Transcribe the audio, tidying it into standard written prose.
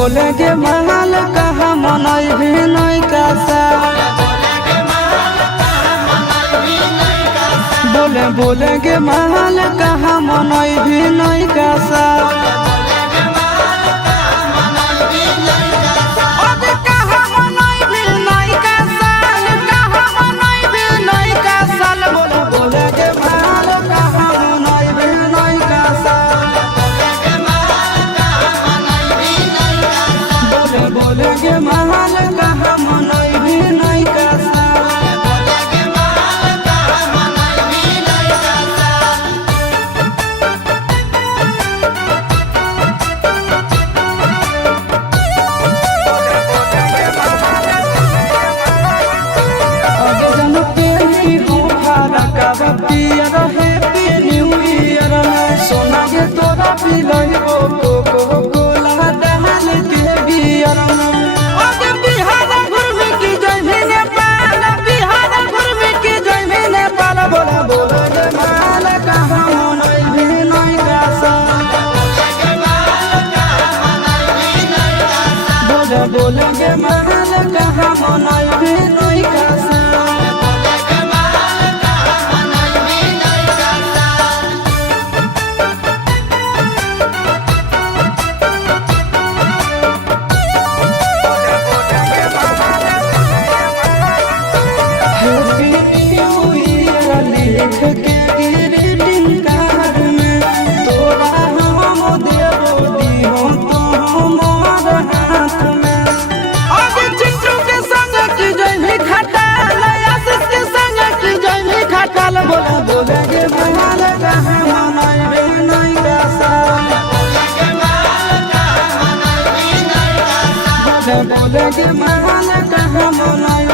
बोले के महल कहाँ मनई भी नहीं कैसा बोले के महल कहाँ मनई भी नहीं कैसा बोले के महल कहाँ मनई भी नहीं कैसा सोना के तोरा पिलई कोला डाल के बियर बिहार घूमे की जइबे नेपाल बिहार घूमे की जइबे नेपाल बोला बोले के महल कहाँ मनई भी नहीं कैसा बोले के महल कहाँ मनई भी नहीं कैसा लिख के ग्रीटिंग कार्ड में तोरा हम देबो दिहो तो हमार हाथ में आज चिट्टू के संग की जइबे खटाल आशीष के संग की जइबे खटाल बोला बोले के महल कहाँ मनई भी नहीं कैसा बोले के महल कहाँ मनई